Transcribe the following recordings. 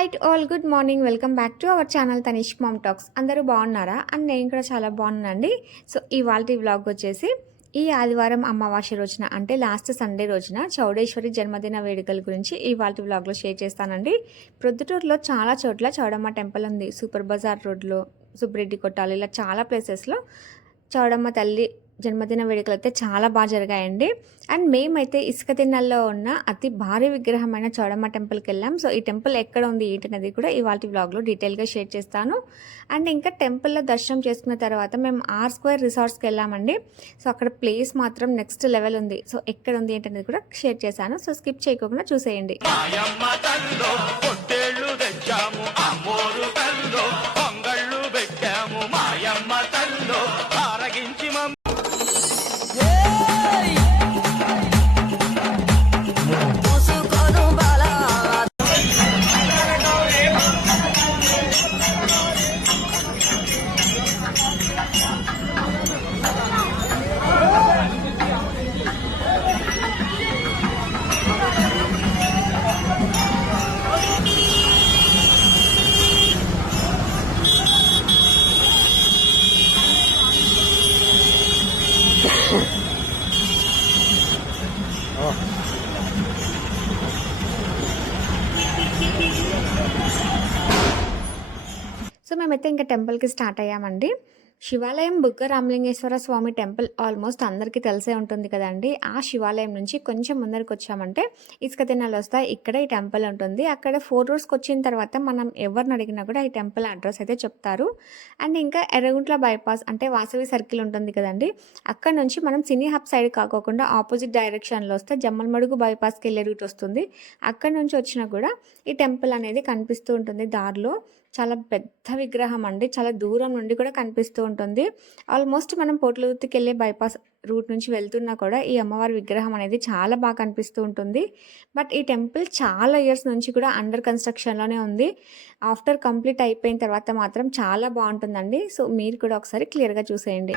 Right all good morning. Welcome back to our channel Tanish mom talks. అందరూ బాగున్నారా? And నేను కూడా చాలా బాగున్నానండి. సో ఇవాళ వ్లాగ్ వచ్చేసి ఈ ఆదివారం అమావాస్య రోజున అంటే లాస్ట్ సండే రోజున చౌడేశ్వరి జన్మదిన వేడుకల గురించి ఇవాళ వ్లాగ్లో షేర్ చేస్తానండి. ప్రొద్దుటూరులో చాలా చోట్ల చౌడమ్మ టెంపుల్ ఉంది. సూపర్ బజార్ రోడ్లో సుబ్రెడ్డి కొట్టాలు ఇలా చాలా ప్లేసెస్లో చౌడమ్మ తల్లి జన్మదిన వేడుకలు అయితే చాలా బాగా జరిగాయండి. అండ్ మేమైతే ఇసుక తిన్నల్లో ఉన్న అతి భారీ విగ్రహమైన చౌడమ్మ టెంపుల్కి వెళ్ళాం. సో ఈ టెంపుల్ ఎక్కడ ఉంది ఏంటనేది కూడా ఇవాళ వ్లాగ్లో డీటెయిల్గా షేర్ చేస్తాను. అండ్ ఇంకా టెంపుల్లో దర్శనం చేసుకున్న తర్వాత మేము ఆర్ స్క్వేర్ రిసార్ట్స్కి వెళ్ళామండి. సో అక్కడ ప్లేస్ మాత్రం నెక్స్ట్ లెవెల్ ఉంది. సో ఎక్కడ ఉంది ఏంటనేది కూడా షేర్ చేశాను. సో స్కిప్ చేయకుండా చూసేయండి. టెంపుల్కి స్టార్ట్ అయ్యామండి. శివాలయం బుగ్గ రామలింగేశ్వర స్వామి టెంపుల్ ఆల్మోస్ట్ అందరికీ తెలిసే ఉంటుంది కదండి. ఆ శివాలయం నుంచి కొంచెం ముందరికి వచ్చామంటే ఇసుక తిన్నాలు వస్తాయి. ఇక్కడ ఈ టెంపుల్ ఉంటుంది. అక్కడ ఫోర్ రోడ్స్కి వచ్చిన తర్వాత మనం ఎవరిని అడిగినా కూడా ఈ టెంపుల్ అడ్రస్ అయితే చెప్తారు. అండ్ ఇంకా ఎర్రగుంట్ల బైపాస్ అంటే వాసవి సర్కిల్ ఉంటుంది కదండి. అక్కడ నుంచి మనం సినీ హబ్ సైడ్ కాకోకుండా ఆపోజిట్ డైరెక్షన్లో వస్తే జమ్మల్మడుగు బైపాస్కి వెళ్ళే రూట్ వస్తుంది. అక్కడ నుంచి వచ్చినా కూడా ఈ టెంపుల్ అనేది కనిపిస్తూ ఉంటుంది దారిలో. చాలా పెద్ద విగ్రహం అండి. చాలా దూరం నుండి కూడా కనిపిస్తూ ఉంటుంది. ఆల్మోస్ట్ మనం పోట్లూరుకి వెళ్ళే బైపాస్ రూట్ నుంచి వెళ్తున్నా కూడా ఈ అమ్మవారి విగ్రహం అనేది చాలా బాగా కనిపిస్తూ ఉంటుంది. బట్ ఈ టెంపుల్ చాలా ఇయర్స్ నుంచి కూడా అండర్ కన్స్ట్రక్షన్లోనే ఉంది. ఆఫ్టర్ కంప్లీట్ అయిపోయిన తర్వాత మాత్రం చాలా బాగుంటుందండి. సో మీరు కూడా ఒకసారి క్లియర్గా చూసేయండి.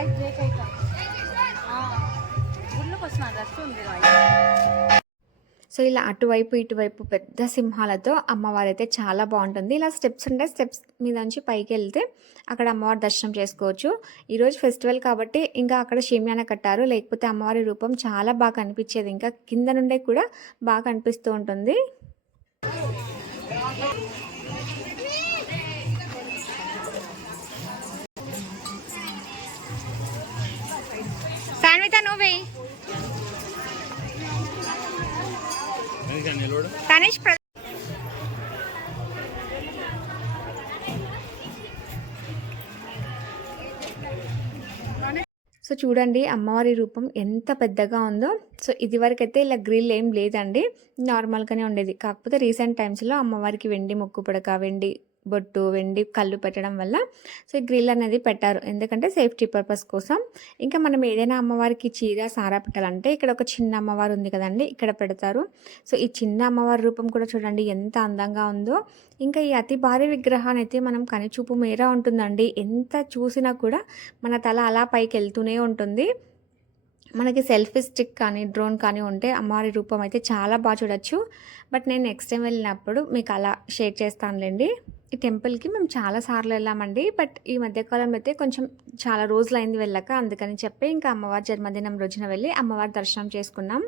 వాయిస్ బ్రేక్ అవుతా గుళ్ళకి వచ్చిన రష్ ఉంది సో ఇలా అటువైపు ఇటువైపు పెద్ద సింహాలతో అమ్మవారు అయితే చాలా బాగుంటుంది. ఇలా స్టెప్స్ ఉంటాయి స్టెప్స్ మీద నుంచి పైకి వెళ్తే అక్కడ అమ్మవారి దర్శనం చేసుకోవచ్చు. ఈరోజు ఫెస్టివల్ కాబట్టి ఇంకా అక్కడ షేమ్యాన కట్టారు. లేకపోతే అమ్మవారి రూపం చాలా బాగా కనిపించేది. ఇంకా కింద నుండే కూడా బాగా కనిపిస్తూ ఉంటుంది. సాన్విత నువ్వే సో చూడండి అమ్మవారి రూపం ఎంత పెద్దగా ఉందో. సో ఇది వరకైతే ఇలా గ్రిల్ ఏం లేదండి. నార్మల్గానే ఉండేది. కాకపోతే రీసెంట్ టైమ్స్లో అమ్మవారికి వెండి ముక్కు పడక వెండి బొట్టు వెండి కళ్ళు పెట్టడం వల్ల సో ఈ గ్రిల్ అనేది పెట్టారు. ఎందుకంటే సేఫ్టీ పర్పస్ కోసం. ఇంకా మనం ఏదైనా అమ్మవారికి చీర సారా పెట్టాలంటే ఇక్కడ ఒక చిన్న అమ్మవారు ఉంది కదండి ఇక్కడ పెడతారు. సో ఈ చిన్న అమ్మవారి రూపం కూడా చూడండి ఎంత అందంగా ఉందో. ఇంకా ఈ అతి భారీ విగ్రహాన్ని అయితే మనం కనిచూపు మేర ఉంటుందండి. ఎంత చూసినా కూడా మన తల అలా పైకి వెళ్తూనే ఉంటుంది. మనకి సెల్ఫీ స్టిక్ కానీ డ్రోన్ కానీ ఉంటే అమ్మవారి రూపం అయితే చాలా బాగా చూడొచ్చు. బట్ నేను నెక్స్ట్ టైం వెళ్ళినప్పుడు మీకు అలా షేర్ చేస్తానులేండి. ఈ టెంపుల్కి మేము చాలా సార్లు వెళ్ళామండి. బట్ ఈ మధ్యకాలంలో అయితే కొంచెం చాలా రోజులు అయింది వెళ్ళక అందుకని చెప్పి ఇంకా అమ్మవారి జన్మదినం రోజున వెళ్ళి అమ్మవారి దర్శనం చేసుకున్నాం.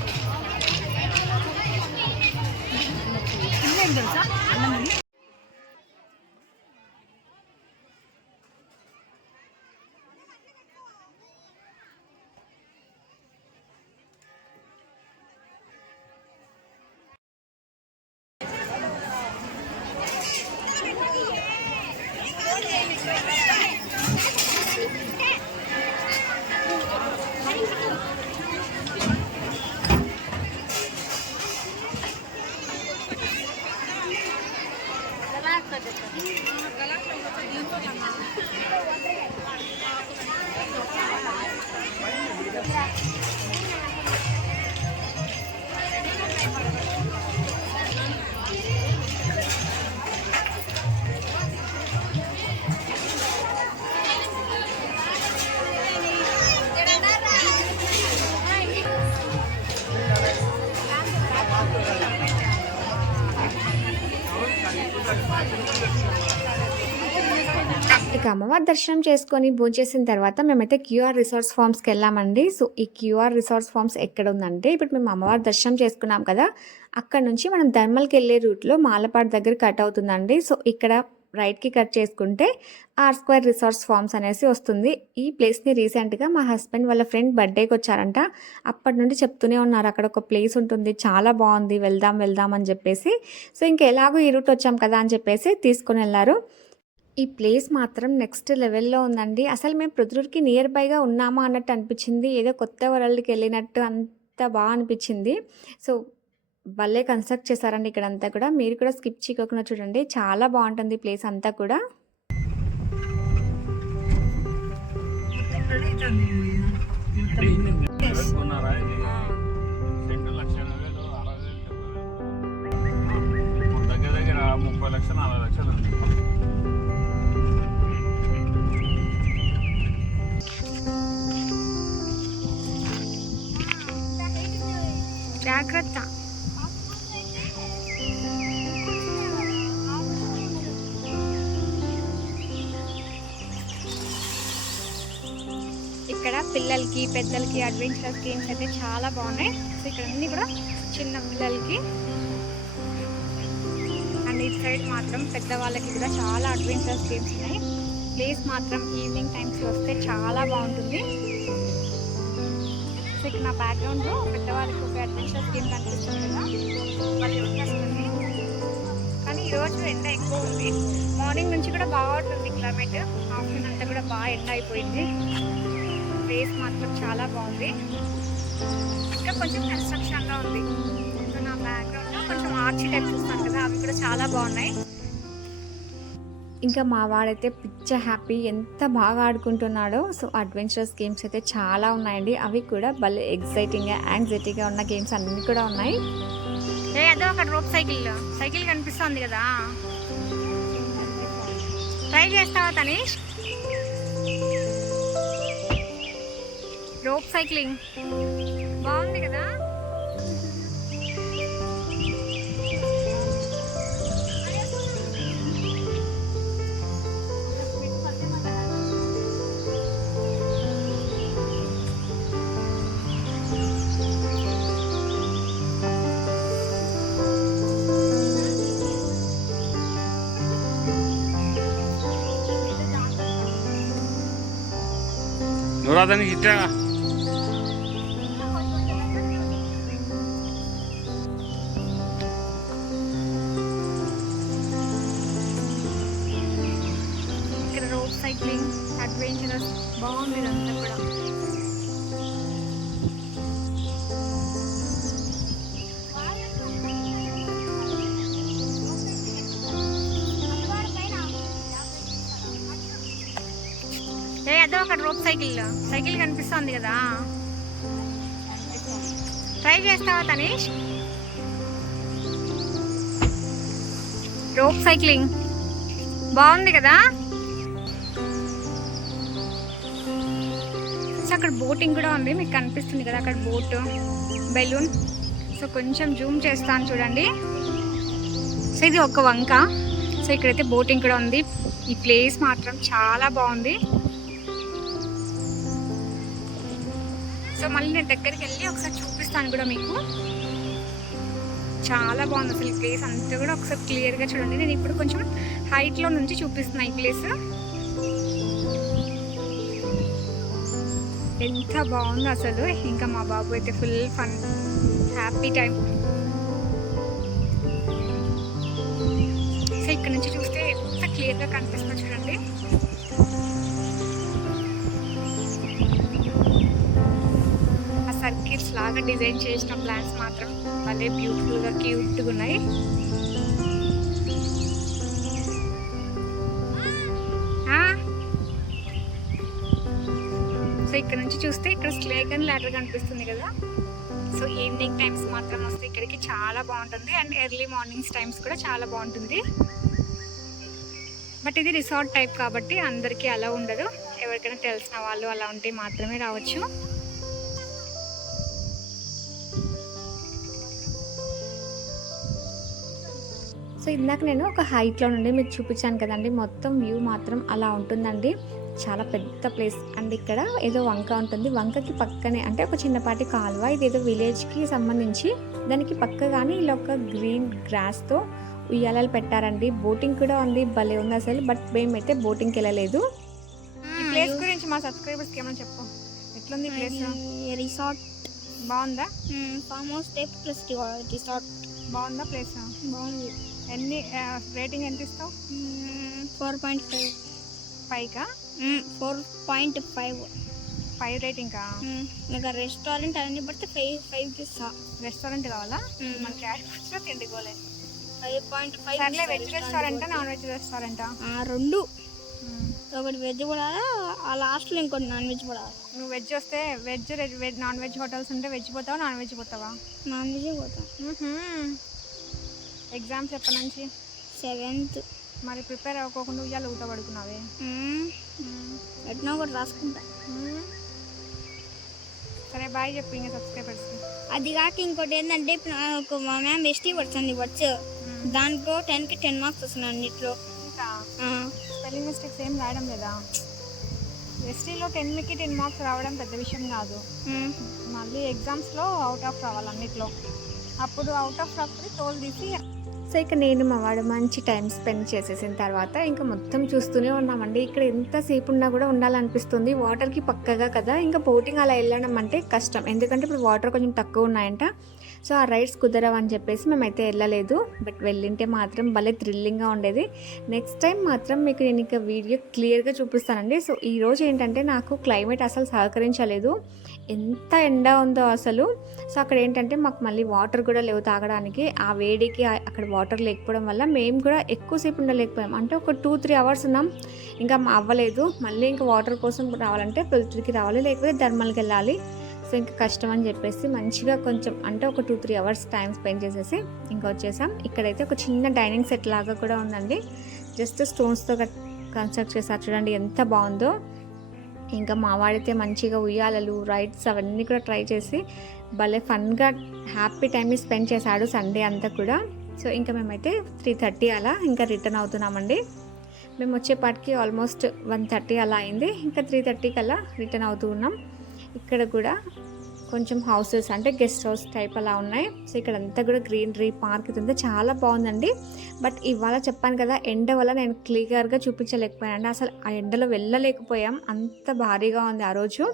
తర్వాత దర్శనం చేసుకొని భోంచేసిన తర్వాత మేమైతే క్యూఆర్ రిసార్ట్స్ ఫామ్స్కి వెళ్ళామండి. సో ఈ క్యూఆర్ రిసార్ట్స్ ఫామ్స్ ఎక్కడ ఉందంటే ఇప్పుడు మేము అమ్మవారి దర్శనం చేసుకున్నాం కదా అక్కడ నుంచి మనం ధర్మల్కి వెళ్ళే రూట్లో మాలపాడు దగ్గర కట్ అవుతుందండి. సో ఇక్కడ రైట్కి కట్ చేసుకుంటే ఆర్ స్క్వేర్ రిసార్ట్స్ ఫార్మ్స్ అనేసి వస్తుంది. ఈ ప్లేస్ని రీసెంట్గా మా హస్బెండ్ వాళ్ళ ఫ్రెండ్ బర్త్డేకి వచ్చారంట. అప్పటి నుండి చెప్తూనే ఉన్నారు అక్కడ ఒక ప్లేస్ ఉంటుంది చాలా బాగుంది వెళ్దాం వెళ్దాం అని చెప్పేసి. సో ఇంకా ఎలాగో ఈ రూట్ వచ్చాం కదా అని చెప్పేసి తీసుకొని వెళ్ళారు. ఈ ప్లేస్ మాత్రం నెక్స్ట్ లెవెల్లో ఉందండి. అసలు మేము ప్రొద్దుటూరుకి నియర్ బైగా ఉన్నామా అన్నట్టు అనిపించింది. ఏదో కొత్త వరల్డ్కి వెళ్ళినట్టు అంత బాగా అనిపించింది. సో భలే కన్స్ట్రక్ట్ చేశారండి ఇక్కడ అంతా కూడా. మీరు కూడా స్కిప్ చేయకుండా చూడండి. చాలా బాగుంటుంది ప్లేస్ అంతా కూడా. దగ్గర దగ్గర ముప్పై లక్షలు నలభై లక్షలు ఉంది? జాగ్రత్త ఇక్కడ పిల్లలకి పెద్దలకి అడ్వెంచరస్ గేమ్స్ అయితే చాలా బాగున్నాయి. సో ఇక్కడ అన్ని కూడా చిన్న పిల్లలకి. అండ్ ఇటు సైడ్ మాత్రం పెద్దవాళ్ళకి కూడా చాలా అడ్వెంచరస్ గేమ్స్ ఉన్నాయి. ప్లేస్ మాత్రం ఈవినింగ్ టైమ్స్లో వస్తే చాలా బాగుంటుంది. ఇక్కడ నా బ్యాక్గ్రౌండ్లో పెద్దవాళ్ళకి ఒక అడ్వెంచర్ గేమ్ కనిపిస్తుంది. కదా వాళ్ళు వచ్చేస్తుంది కానీ ఈరోజు ఎండ ఎక్కువ ఉంది. మార్నింగ్ నుంచి కూడా బాగుంటుంది క్లైమేట్ ఆఫ్టర్నూన్ అంతా కూడా బాగా ఎండ అయిపోయింది. ప్లేస్ మాత్రం చాలా బాగుంది. ఇంకా కొంచెం కన్స్ట్రక్షన్గా ఉంది. నా బ్యాక్గ్రౌండ్లో కొంచెం ఆర్చి టైప్ చూస్తాను కదా అవి కూడా చాలా బాగున్నాయి. ఇంకా మా వాడైతే పిచ్చ హ్యాపీ ఎంత బాగా ఆడుకుంటున్నాడో. సో అడ్వెంచరస్ గేమ్స్ అయితే చాలా ఉన్నాయండి. అవి కూడా భలే ఎగ్జైటింగ్గా యాంగ్జైటీగా ఉన్న గేమ్స్ అన్నీ కూడా ఉన్నాయి. ఏ అదో అక్కడ రోప్ సైకిల్ సైకిల్ కనిపిస్తుంది కదా. ట్రై చేస్తావా తనీష్? Rope cycling. బాగుంది కదా? నువ్వు రాదానికి ఇట్టా ఇక్కడ ట్రై చేస్తావా తనీష్? Rope cycling. బాగుంది కదా? సో అక్కడ బోటింగ్ కూడా ఉంది మీకు కనిపిస్తుంది కదా అక్కడ బోట్ బెలూన్. సో కొంచెం జూమ్ చేస్తాను చూడండి. సో ఇది ఒక వంక. సో ఇక్కడైతే బోటింగ్ కూడా ఉంది. ఈ ప్లేస్ మాత్రం చాలా బాగుంది. సో మళ్ళీ నేను దగ్గరికి వెళ్ళి ఒకసారి చూపిస్తాను కూడా మీకు. చాలా బాగుంది అసలు ప్లేస్ అంతా కూడా ఒకసారి క్లియర్గా చూడండి. నేను ఇప్పుడు కొంచెం హైట్లో నుంచి చూపిస్తున్నా ఈ ప్లేస్ ఎంత బాగుంది అసలు. ఇంకా మా బాబు అయితే full fun happy time so ఇక్కడ నుంచి చూస్తే ఎంత క్లియర్గా కనిపిస్తుంది. సర్కిల్స్ డిజైన్ చేసిన ప్లాంట్స్ మాత్రం భలే బ్యూటిఫుల్గా క్యూట్గా ఉన్నాయి. సో ఇక్కడ నుంచి చూస్తే ఇక్కడ స్లేక్ అండ్ ల్యాడర్ కనిపిస్తుంది కదా. సో ఈవినింగ్ టైమ్స్ మాత్రం వస్తే ఇక్కడికి చాలా బాగుంటుంది. అండ్ ఎర్లీ మార్నింగ్స్ టైమ్స్ కూడా చాలా బాగుంటుంది. బట్ ఇది రిసార్ట్ టైప్ కాబట్టి అందరికీ అలా ఉండదు. ఎవరికైనా తెలిసిన వాళ్ళు అలా ఉంటే మాత్రమే రావచ్చు. సో ఇందాక నేను ఒక హైట్లో నుండి మీకు చూపించాను కదండి మొత్తం వ్యూ మాత్రం అలా ఉంటుందండి. చాలా పెద్ద ప్లేస్. అండ్ ఇక్కడ ఏదో వంక ఉంటుంది. వంకకి పక్కనే అంటే ఒక చిన్నపాటి కాలువ. ఇది ఏదో విలేజ్కి సంబంధించి. దానికి పక్కగానే ఇలా ఒక గ్రీన్ గ్రాస్తో ఉయ్యాలలు పెట్టారండి. బోటింగ్ కూడా ఉంది. భలే ఉంది అసలు. బట్ మేమైతే బోటింగ్కి వెళ్ళలేదు. ఈ ప్లేస్ గురించి మా సబ్స్క్రైబర్స్కి ఏమైనా చెప్పు. ఎట్లుంది ప్లేస్? రిసార్ట్. బాగుందా? Farm house type plus resort. బాగుందా ప్లేస్? బాగుంది. ఎన్ని రేటింగ్ ఎంత ఇస్తావు? Four point five. పైకా four point five. Five రేటింగ్కా ఇంకా రెస్టారెంట్ అన్ని బట్టి ఫైవ్ ఫైవ్ ఇస్తా. రెస్టారెంట్ కావాలా. మన క్యాష్ వచ్చినా తిండికోలే. ఫైవ్ పాయింట్ ఫైవ్ సర్లే వెజ్ రెస్టారెంటా నాన్ వెజ్ రెస్టారెంటా? రెండు. ఒకటి వెజ్ పడాలా ఆ లాస్ట్లో ఇంకోటి నాన్ వెజ్ పడాలి నువ్వు వెజ్ వస్తే veg veg non veg hotels ఉంటే వెజ్ పోతావా నాన్ వెజ్ పోతావా? నాన్ వెజ్ పోతాం. ఎగ్జామ్స్ ఎప్పటి నుంచి సెవెంత్. మరి ప్రిపేర్ అవ్వకోకుండా ఉయ్యాలు ఊట పడుకున్నావే ఎట్నో ఒకటి రాసుకుంటా. సరే బాయ్ చెప్పు ఇంకా సబ్స్క్రైబర్స్కి. అది కాక ఇంకోటి ఏంటంటే ఇప్పుడు నాకు మా మ్యామ్ ఎస్టీ పడుతుంది వచ్చు దాంట్లో టెన్కి టెన్ మార్క్స్ వస్తున్నాయి అన్నిట్లో. స్పెల్లింగ్ మిస్టేక్స్ ఏం రాయడం లేదా? ఎస్టీలో టెన్కి టెన్ మార్క్స్ రావడం పెద్ద విషయం కాదు. మళ్ళీ ఎగ్జామ్స్లో అవుట్ ఆఫ్ రావాలి అన్నిట్లో. అప్పుడు అవుట్ ఆఫ్ రాకపోతే తోలు తీసి సో ఇక నేను మా వాడు మంచి టైం స్పెండ్ చేసేసిన తర్వాత ఇంకా మొత్తం చూస్తూనే ఉన్నామండి. ఇక్కడ ఎంతసేపు ఉన్నా కూడా ఉండాలనిపిస్తుంది. వాటర్కి పక్కగా కదా. ఇంకా బోటింగ్ అలా వెళ్ళడం అంటే కష్టం. ఎందుకంటే ఇప్పుడు వాటర్ కొంచెం తక్కువ ఉన్నాయంట. సో ఆ రైడ్స్ కుదరవు అని చెప్పేసి మేమైతే వెళ్ళలేదు. బట్ వెళ్ళింటే మాత్రం భలే థ్రిల్లింగ్గా ఉండేది. నెక్స్ట్ టైం మాత్రం మీకు నేను ఇంకా వీడియో క్లియర్గా చూపిస్తానండి. సో ఈరోజు ఏంటంటే నాకు క్లైమేట్ అసలు సహకరించలేదు. ఎంత ఎండ ఉందో అసలు. సో అక్కడ ఏంటంటే మాకు మళ్ళీ వాటర్ కూడా లేవు తాగడానికి. ఆ వేడికి అక్కడ వాటర్ లేకపోవడం వల్ల మేము కూడా ఎక్కువసేపు ఉండలేకపోయాం. అంటే ఒక టూ త్రీ అవర్స్ ఉన్నాం. ఇంకా అవ్వలేదు. మళ్ళీ ఇంకా వాటర్ కోసం రావాలంటే పెళ్తురికి రావాలి లేకపోతే ధర్మల్కి వెళ్ళాలి. సో ఇంకా కష్టం అని చెప్పేసి మంచిగా కొంచెం అంటే ఒక two three hours time spend చేసేసి ఇంకా వచ్చేసాం. ఇక్కడైతే ఒక చిన్న డైనింగ్ సెట్ లాగా కూడా ఉందండి. జస్ట్ స్టోన్స్తో కన్స్ట్రక్ట్ చేశారు చూడండి ఎంత బాగుందో. ఇంకా మావాడైతే మంచిగా ఉయ్యాలలు రైడ్స్ అవన్నీ కూడా ట్రై చేసి భలే ఫన్గా హ్యాపీ టైమ్ని స్పెండ్ చేశాడు సండే అంతా కూడా. సో ఇంకా మేమైతే త్రీ థర్టీ అలా ఇంకా రిటర్న్ అవుతున్నామండి. మేము వచ్చేపాటికి ఆల్మోస్ట్ వన్ థర్టీ అలా అయింది. ఇంకా త్రీ థర్టీకి అలా రిటర్న్ అవుతూ ఉన్నాం. ఇక్కడ కూడా కొంచెం హౌసెస్ అంటే గెస్ట్ హౌస్ టైప్ అలా ఉన్నాయి. సో ఇక్కడ అంతా కూడా గ్రీనరీ పార్క్ ఇదంతా చాలా బాగుందండి. బట్ ఇవాళ చెప్పాను కదా ఎండ వల్ల నేను క్లియర్గా చూపించలేకపోయాను అసలు ఆ ఎండలో వెళ్ళలేకపోయాం. అంత భారీగా ఉంది ఆ రోజు.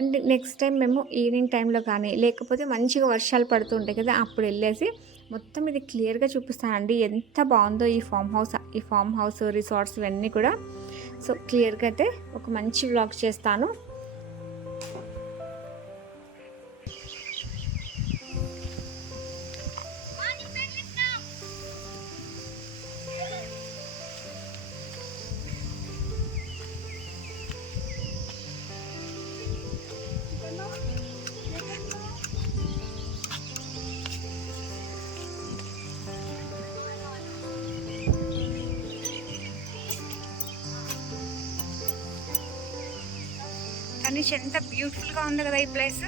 అండ్ నెక్స్ట్ టైం మేము ఈవినింగ్ టైంలో కానీ లేకపోతే మంచిగా వర్షాలు పడుతుంటాయి కదా అప్పుడు వెళ్ళేసి మొత్తం ఇది క్లియర్గా చూపిస్తానండి. ఎంత బాగుందో ఈ ఫామ్ హౌస్ ఈ ఫామ్ హౌస్ రిసార్ట్స్ ఇవన్నీ కూడా. సో క్లియర్గా అయితే ఒక మంచి వ్లాగ్ చేస్తాను. ఎంత బ్యూటిఫుల్గా ఉంది కదా ఈ ప్లేస్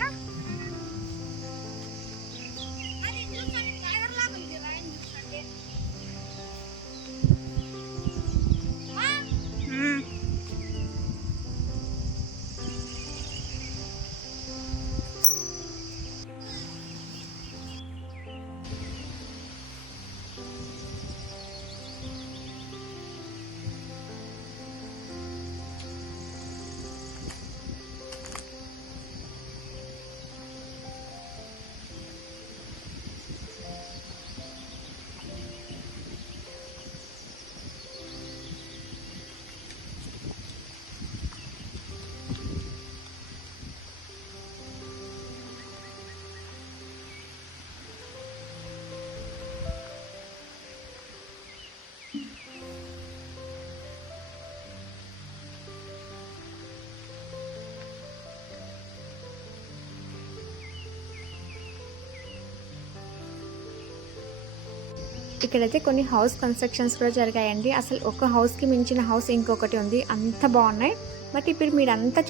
ఇక్కడైతే కొన్ని హౌస్ కన్స్ట్రక్షన్స్ కూడా జరిగాయండి. అసలు ఒక హౌస్కి మించిన హౌస్ ఇంకొకటి ఉంది. అంత బాగున్నాయి. బట్ ఇప్పుడు మీరు అంతా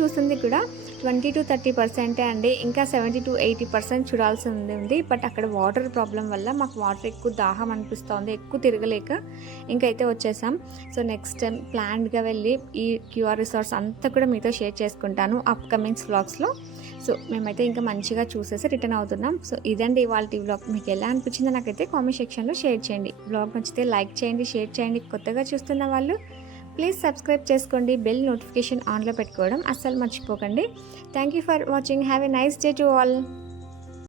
కూడా ట్వంటీ టు థర్టీ పర్సెంటే అండి. ఇంకా సెవెంటీ టు ఎయిటీ పర్సెంట్ చూడాల్సింది ఉంది బట్ అక్కడ వాటర్ ప్రాబ్లం వల్ల మాకు వాటర్ ఎక్కువ దాహం అనిపిస్తోంది. ఎక్కువ తిరగలేక ఇంకైతే వచ్చేసాం. సో నెక్స్ట్ టైం ప్లాన్డ్గా వెళ్ళి ఈ క్యూఆర్ రిసార్ట్స్ అంతా కూడా మీతో షేర్ చేసుకుంటాను. అప్కమింగ్స్ వ్లాగ్స్లో సో మేమైతే ఇంకా మంచిగా చూసేసి రిటర్న్ అవుతున్నాం. సో ఇదండి ఇవాళ వ్లాగ్ మీకు ఎలా అనిపించిందో నాకైతే కామెంట్ సెక్షన్లో షేర్ చేయండి. వ్లాగ్ నచ్చితే లైక్ చేయండి షేర్ చేయండి. కొత్తగా చూస్తున్న వాళ్ళు ప్లీజ్ సబ్స్క్రైబ్ చేసుకోండి. బెల్ నోటిఫికేషన్ ఆన్లో పెట్టుకోవడం అస్సలు మర్చిపోకండి. Thank you for watching have a nice day to all